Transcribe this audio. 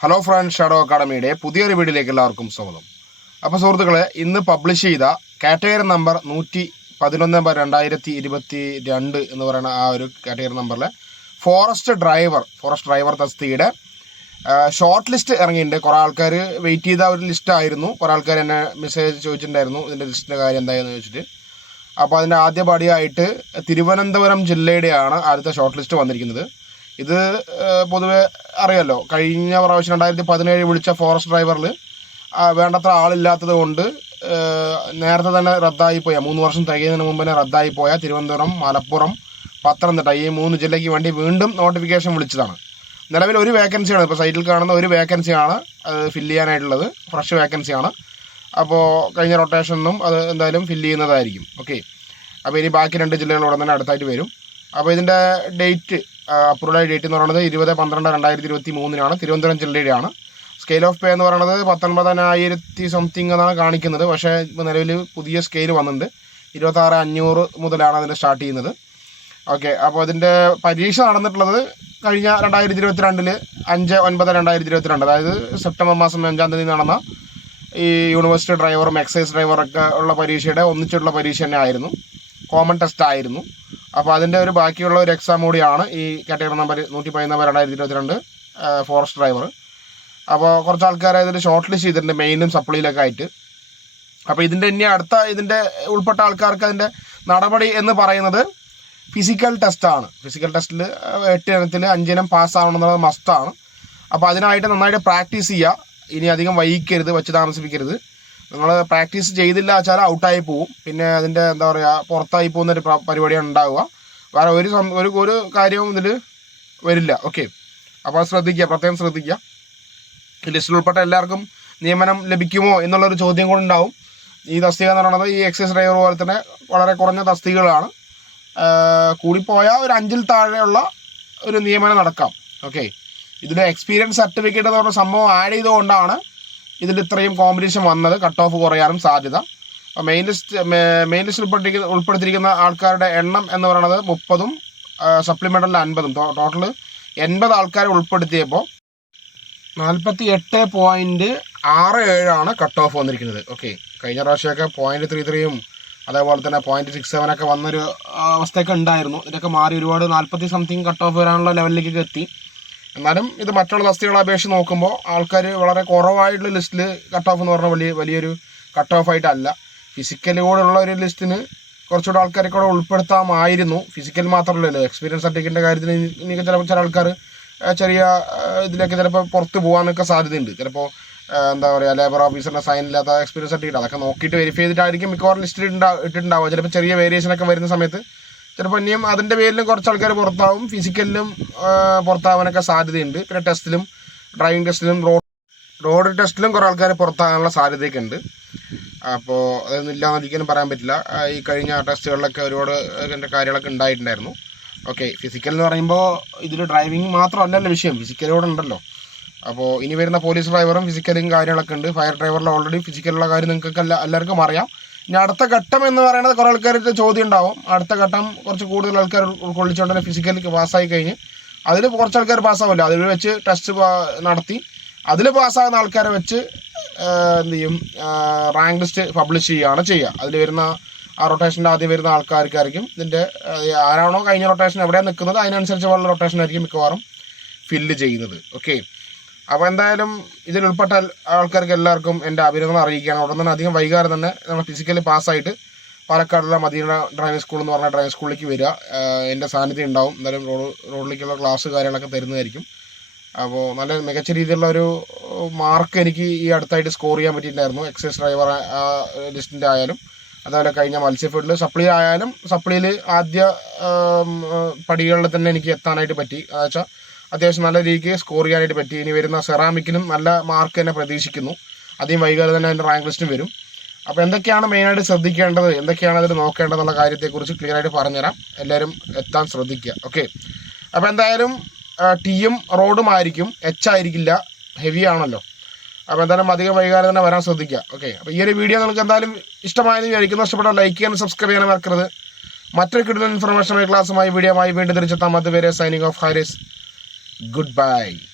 Hello friend shadow അക്കാഡമിയുടെ പുതിയൊരു വീഡിയോയിലേക്ക് എല്ലാവർക്കും സ്വാഗതം. അപ്പോൾ സുഹൃത്തുക്കളെ ഇന്ന് പബ്ലിഷ് ചെയ്ത കാറ്റഗറി നമ്പർ നൂറ്റി പതിനൊന്ന് ബൈ രണ്ടായിരത്തി ഇരുപത്തി രണ്ട് എന്ന് പറയുന്ന ആ ഒരു കാറ്റഗറി നമ്പറിലെ ഫോറസ്റ്റ് ഡ്രൈവർ ഫോറസ്റ്റ് ഡ്രൈവർ തസ്തിയുടെ ഷോർട്ട് ലിസ്റ്റ് ഇറങ്ങിയിട്ടുണ്ട്. കുറേ ആൾക്കാർ വെയിറ്റ് ചെയ്ത ഒരു ലിസ്റ്റ് ആയിരുന്നു. കുറേ ആൾക്കാർ എന്നെ മെസ്സേജ് ചോദിച്ചിട്ടുണ്ടായിരുന്നു. ഇതിന്റെ ലിസ്റ്റിന്റെ കാര്യം എന്തായെന്ന് ചോദിച്ചിട്ട്. അപ്പോൾ അതിന്റെ ആദ്യ പടിയായിട്ട് തിരുവനന്തപുരം ജില്ലയുടെയാണ് ആദ്യത്തെ ഷോർട്ട് ലിസ്റ്റ് വന്നിരിക്കുന്നത്. ഇത് പൊതുവെ അറിയാലോ കഴിഞ്ഞ പ്രാവശ്യം രണ്ടായിരത്തി പതിനേഴ് വിളിച്ച ഫോറസ്റ്റ് ഡ്രൈവറിൽ വേണ്ടത്ര ആളില്ലാത്തത് കൊണ്ട് നേരത്തെ തന്നെ റദ്ദായി പോയ. മൂന്ന് വർഷം തികയുന്നതിന് മുമ്പ് തന്നെ റദ്ദായി പോയ തിരുവനന്തപുരം മലപ്പുറം പത്തനംതിട്ട ഈ മൂന്ന് ജില്ലയ്ക്ക് വേണ്ടി വീണ്ടും നോട്ടിഫിക്കേഷൻ വിളിച്ചതാണ്. നിലവിൽ ഒരു വേക്കൻസിയാണ് ഇപ്പോൾ സൈറ്റിൽ കാണുന്ന ഒരു വേക്കൻസിയാണ് അത് ഫില്ല് ചെയ്യാനായിട്ടുള്ളത്. ഫ്രഷ് വേക്കൻസിയാണ് അപ്പോൾ കഴിഞ്ഞ റൊട്ടേഷനും അത് എന്തായാലും ഫില്ല് ചെയ്യുന്നതായിരിക്കും. ഓക്കെ അപ്പോൾ ഇനി ബാക്കി രണ്ട് ജില്ലകൾ തന്നെ അടുത്തായിട്ട് വരും. അപ്പോൾ ഇതിന്റെ ഡേറ്റ് അപ്രൂവൽ ആയ ഡേറ്റ് എന്ന് പറയുന്നത് ഇരുപത് പന്ത്രണ്ട് രണ്ടായിരത്തി ഇരുപത്തി മൂന്നിനാണ് തിരുവനന്തപുരം ജില്ലയുടെയാണ്. സ്കെയിൽ ഓഫ് പേ എന്ന് പറയുന്നത് പത്തൊൻപതിനായിരത്തി സംതിങ് എന്നാണ് കാണിക്കുന്നത്. പക്ഷേ ഇപ്പോൾ നിലവിൽ പുതിയ സ്കെയിൽ വന്നിട്ടുണ്ട്. ഇരുപത്താറ് അഞ്ഞൂറ് മുതലാണ് അതിന്റെ സ്റ്റാർട്ട് ചെയ്യുന്നത്. ഓക്കെ അപ്പോൾ അതിന്റെ പരീക്ഷ നടന്നിട്ടുള്ളത് കഴിഞ്ഞ രണ്ടായിരത്തി ഇരുപത്തിരണ്ടിൽ അഞ്ച് ഒൻപത് രണ്ടായിരത്തി ഇരുപത്തിരണ്ട് അതായത് സെപ്റ്റംബർ മാസം അഞ്ചാം തീയതി നടന്ന ഈ യൂണിവേഴ്സിറ്റി ഡ്രൈവറും എക്സൈസ് ഡ്രൈവറൊക്കെ ഉള്ള പരീക്ഷയുടെ ഒന്നിച്ചുള്ള പരീക്ഷ തന്നെ ആയിരുന്നു കോമൺ ടെസ്റ്റ് ആയിരുന്നു. അപ്പോൾ അതിന്റെ ഒരു ബാക്കിയുള്ള ഒരു എക്സാം കൂടിയാണ് ഈ കാറ്റഗറി നമ്പർ നൂറ്റി പതിനൊന്ന് രണ്ടായിരത്തി ഇരുപത്തിരണ്ട് ഫോറസ്റ്റ് ഡ്രൈവർ അപ്പോൾ കുറച്ച് ആൾക്കാരെ ഇതിൽ ഷോർട്ട് ലിസ്റ്റ് ചെയ്തിട്ടുണ്ട് മെയിനും സപ്ലിയിലൊക്കെ ആയിട്ട്. അപ്പോൾ ഇതിന്റെ ഇനി അടുത്ത ഇതിന്റെ ഉൾപ്പെട്ട ആൾക്കാർക്ക് അതിന്റെ നടപടി എന്ന് പറയുന്നത് ഫിസിക്കൽ ടെസ്റ്റാണ് ഫിസിക്കൽ ടെസ്റ്റിൽ എട്ട് ഇനത്തിൽ അഞ്ചിനം പാസ്സാവണമെന്നുള്ളത് മസ്റ്റാണ് അപ്പോൾ അതിനായിട്ട് നന്നായിട്ട് പ്രാക്ടീസ് ചെയ്യുക. ഇനി അധികം വൈകിക്കരുത് വെച്ച് താമസിപ്പിക്കരുത്. നിങ്ങൾ പ്രാക്ടീസ് ചെയ്തില്ല വെച്ചാൽ ഔട്ടായി പോവും. പിന്നെ അതിന്റെ എന്താ പറയുക പുറത്തായി പോകുന്നൊരു പ്ര- പരിപാടിയാണ് ഉണ്ടാവുക. വേറെ ഒരു ഒരു ഒരു കാര്യവും ഇതിൽ വരില്ല. ഓക്കെ അപ്പോൾ ശ്രദ്ധിക്കുക. പ്രത്യേകം ശ്രദ്ധിക്കുക. ലിസ്റ്റിൽ ഉൾപ്പെട്ട എല്ലാവർക്കും നിയമനം ലഭിക്കുമോ എന്നുള്ളൊരു ചോദ്യം കൂടെ ഉണ്ടാവും. ഈ തസ്തിക എന്ന് പറയുന്നത് ഈ എക്സൈസ് ഡ്രൈവർ പോലെ തന്നെ വളരെ കുറഞ്ഞ തസ്തികകളാണ്. കൂടിപ്പോയാൽ ഒരു അഞ്ചിൽ താഴെയുള്ള ഒരു നിയമനം നടക്കാം. ഓക്കെ ഇതിൽ എക്സ്പീരിയൻസ് സർട്ടിഫിക്കറ്റ് എന്ന് പറഞ്ഞ സംഭവം ആഡ് ചെയ്തുകൊണ്ടാണ് ഇതിൽ ഇത്രയും കോമ്പറ്റീഷൻ വന്നത് കട്ട് ഓഫ് കുറയാനും സാധ്യത. മെയിൻ ലിസ്റ്റ് മെയിൻ ലിസ്റ്റിൽ ഉൾപ്പെട്ടിരിക്കുന്ന ഉൾപ്പെടുത്തിയിരിക്കുന്ന ആൾക്കാരുടെ എണ്ണം എന്ന് പറയുന്നത് മുപ്പതും സപ്ലിമെന്ററിൽ അൻപതും. ടോട്ടൽ എൺപത് ആൾക്കാരെ ഉൾപ്പെടുത്തിയപ്പോൾ നാൽപ്പത്തി എട്ട് പോയിന്റ് ആറ് ഏഴാണ് കട്ട് ഓഫ് വന്നിരിക്കുന്നത്. ഓക്കെ കഴിഞ്ഞ പ്രാവശ്യമൊക്കെ പോയിന്റ് ത്രീ ത്രീയും അതേപോലെ തന്നെ പോയിന്റ് സിക്സ് സെവനൊക്കെ വന്നൊരു അവസ്ഥയൊക്കെ ഉണ്ടായിരുന്നു. ഇതൊക്കെ മാറി ഒരുപാട് നാൽപ്പത്തി സംതിങ് കട്ട് ഓഫ് വരാനുള്ള ലെവലിലേക്കൊക്കെ എത്തി. എന്നാലും ഇത് മറ്റുള്ള തസ്തികളെ അപേക്ഷിച്ച് നോക്കുമ്പോൾ ആൾക്കാർ വളരെ കുറവായിട്ടുള്ള ലിസ്റ്റിൽ കട്ട് ഓഫ് എന്ന് പറഞ്ഞാൽ വലിയ വലിയൊരു കട്ട് ഓഫ് ആയിട്ടല്ല. ഫിസിക്കലി കൂടെ ഉള്ള ഒരു ലിസ്റ്റിന് കുറച്ചുകൂടെ ആൾക്കാരെ കൂടെ ഉൾപ്പെടുത്താമായിരുന്നു. ഫിസിക്കൽ മാത്രമല്ലല്ലോ എക്സ്പീരിയൻസ് സർട്ടിഫിക്കറ്റിന്റെ കാര്യത്തിന് ഇനിയൊക്കെ ചിലപ്പോൾ ചില ആൾക്കാർ ചെറിയ ഇതിലേക്ക് ചിലപ്പോൾ പുറത്ത് പോകാനൊക്കെ സാധ്യതയുണ്ട്. ചിലപ്പോൾ എന്താ പറയുക ലേബർ ഓഫീസറിന്റെ സൈൻ ഇല്ലാത്ത എക്സ്പീരിയൻസ് സർട്ടിഫിക്കറ്റ് അതൊക്കെ നോക്കിയിട്ട് വെരിഫൈ ചെയ്തിട്ടായിരിക്കും മിക്കവാറും ലിസ്റ്റിൽ ഇട്ടിട്ടുണ്ടാവുക. ചിലപ്പോൾ ചെറിയ വേരിയേഷനൊക്കെ വരുന്ന സമയത്ത് ചിലപ്പോൾ ഇനിയും അതിന്റെ പേരിലും കുറച്ച് ആൾക്കാർ പുറത്താവും. ഫിസിക്കലിലും പുറത്താവാനൊക്കെ സാധ്യതയുണ്ട്. പിന്നെ ടെസ്റ്റിലും ഡ്രൈവിംഗ് ടെസ്റ്റിലും റോഡ് റോഡ് ടെസ്റ്റിലും കുറേ ആൾക്കാർ പുറത്താകാനുള്ള സാധ്യതയൊക്കെ ഉണ്ട് അപ്പോൾ അതൊന്നും ഇല്ലാന്ന് ഒരിക്കലും പറയാൻ പറ്റില്ല. ഈ കഴിഞ്ഞ ടെസ്റ്റുകളിലൊക്കെ ഒരുപാട് അതിന്റെ കാര്യങ്ങളൊക്കെ ഉണ്ടായിട്ടുണ്ടായിരുന്നു. ഓക്കെ ഫിസിക്കൽ എന്ന് പറയുമ്പോൾ ഇതിൽ ഡ്രൈവിംഗ് മാത്രമല്ലല്ലോ വിഷയം. ഫിസിക്കലോടെ ഉണ്ടല്ലോ. അപ്പോൾ ഇനി വരുന്ന പോലീസ് ഡ്രൈവറും ഫിസിക്കലും കാര്യങ്ങളൊക്കെ ഉണ്ട്. ഫയർ ഡ്രൈവറിൽ ഓൾറെഡി ഫിസിക്കലുള്ള കാര്യം നിങ്ങൾക്ക് എല്ലാ എല്ലാവർക്കും അറിയാം. ഇനി അടുത്ത ഘട്ടം എന്ന് പറയുന്നത് കുറേ ആൾക്കാരുടെ ചോദ്യം ഉണ്ടാവും. അടുത്ത ഘട്ടം കുറച്ച് കൂടുതൽ ആൾക്കാർ ഉൾക്കൊള്ളിച്ചുകൊണ്ട് തന്നെ ഫിസിക്കൽ പാസ്സായി കഴിഞ്ഞ് അതിൽ കുറച്ച് ആൾക്കാർ പാസ്സാവില്ല അതിൽ വെച്ച് ടെസ്റ്റ് നടത്തി. അതിൽ പാസ്സാകുന്ന ആൾക്കാരെ വെച്ച് എന്ത് ചെയ്യും? റാങ്ക് ലിസ്റ്റ് പബ്ലിഷ് ചെയ്യുകയാണ് ചെയ്യുക. അതിൽ വരുന്ന ആ റൊട്ടേഷന്റെ ആദ്യം വരുന്ന ആൾക്കാർക്കായിരിക്കും ഇതിന്റെ ആരാണോ കഴിഞ്ഞ റൊട്ടേഷൻ എവിടെയാണ് നിൽക്കുന്നത് അതിനനുസരിച്ച് ഉള്ള റൊട്ടേഷൻ ആയിരിക്കും മിക്കവാറും ഫില്ല് ചെയ്യുന്നത്. ഓക്കെ അപ്പോൾ എന്തായാലും ഇതിൽ ഉൾപ്പെട്ട ആൾക്കാർക്ക് എല്ലാവർക്കും എന്റെ അഭിനന്ദനം അറിയിക്കുകയാണ്. ഉടൻ തന്നെ അധികം വൈകാതെ തന്നെ നമ്മൾ ഫിസിക്കലി പാസ്സായിട്ട് പാലക്കാടുള്ള മദീന ഡ്രൈവിംഗ് സ്കൂൾ എന്ന് പറഞ്ഞ ഡ്രൈവിംഗ് സ്കൂളിലേക്ക് വരിക. എന്റെ സാന്നിധ്യം ഉണ്ടാവും. എന്തായാലും റോഡ് റോഡിലേക്കുള്ള ക്ലാസ് കാര്യങ്ങളൊക്കെ തരുന്നതായിരിക്കും. അപ്പോൾ നല്ല മികച്ച രീതിയിലുള്ള ഒരു മാർക്ക് എനിക്ക് ഈ അടുത്തായിട്ട് സ്കോർ ചെയ്യാൻ പറ്റിയിട്ടുണ്ടായിരുന്നു. എക്സൈസ് ഡ്രൈവർ ലിസ്റ്റിന്റെ ആയാലും. അതുപോലെ കഴിഞ്ഞ മത്സ്യഫീൽഡിൽ സപ്ലി ആയാലും സപ്ലിയിൽ ആദ്യ പടികളിൽ തന്നെ എനിക്ക് എത്താനായിട്ട് പറ്റി. എന്നുവെച്ചാൽ അത്യാവശ്യം നല്ല രീതിക്ക് സ്കോർ ചെയ്യാനായിട്ട് പറ്റി. ഇനി വരുന്ന സെറാമിക്കിനും നല്ല മാർക്ക് തന്നെ പ്രതീക്ഷിക്കുന്നു. അധികം വൈകാതെ തന്നെ അതിന്റെ റാങ്ക് ലിസ്റ്റും വരും. അപ്പോൾ എന്തൊക്കെയാണ് മെയിനായിട്ട് ശ്രദ്ധിക്കേണ്ടത്? എന്തൊക്കെയാണ് അതിൽ നോക്കേണ്ടതെന്നുള്ള കാര്യത്തെക്കുറിച്ച് ക്ലിയർ ആയിട്ട് പറഞ്ഞുതരാം. എല്ലാവരും എത്താൻ ശ്രദ്ധിക്കുക. ഓക്കെ അപ്പോൾ എന്തായാലും ടീയും റോഡും ആയിരിക്കും. എച്ച് ആയിരിക്കില്ല. ഹെവി ആണല്ലോ. അപ്പോൾ എന്തായാലും അധികം വൈകാതെ തന്നെ വരാൻ ശ്രദ്ധിക്കുക. ഓക്കെ അപ്പോൾ ഈ ഒരു വീഡിയോ നിങ്ങൾക്ക് എന്തായാലും ഇഷ്ടമായെന്ന് വിചാരിക്കുന്നു. ഇഷ്ടപ്പെട്ടാൽ ലൈക്ക് ചെയ്യാനും സബ്സ്ക്രൈബ് ചെയ്യാനും മറക്കരുത്. മറ്റൊരു കിട്ടുന്ന ഇൻഫർമേഷൻ ക്ലാസ്സുമായി വീഡിയോ ആയി വീണ്ടും തിരിച്ചെത്താം. അതുവരെ സൈനിങ് ഓഫ് ഹൈറേസ് goodbye.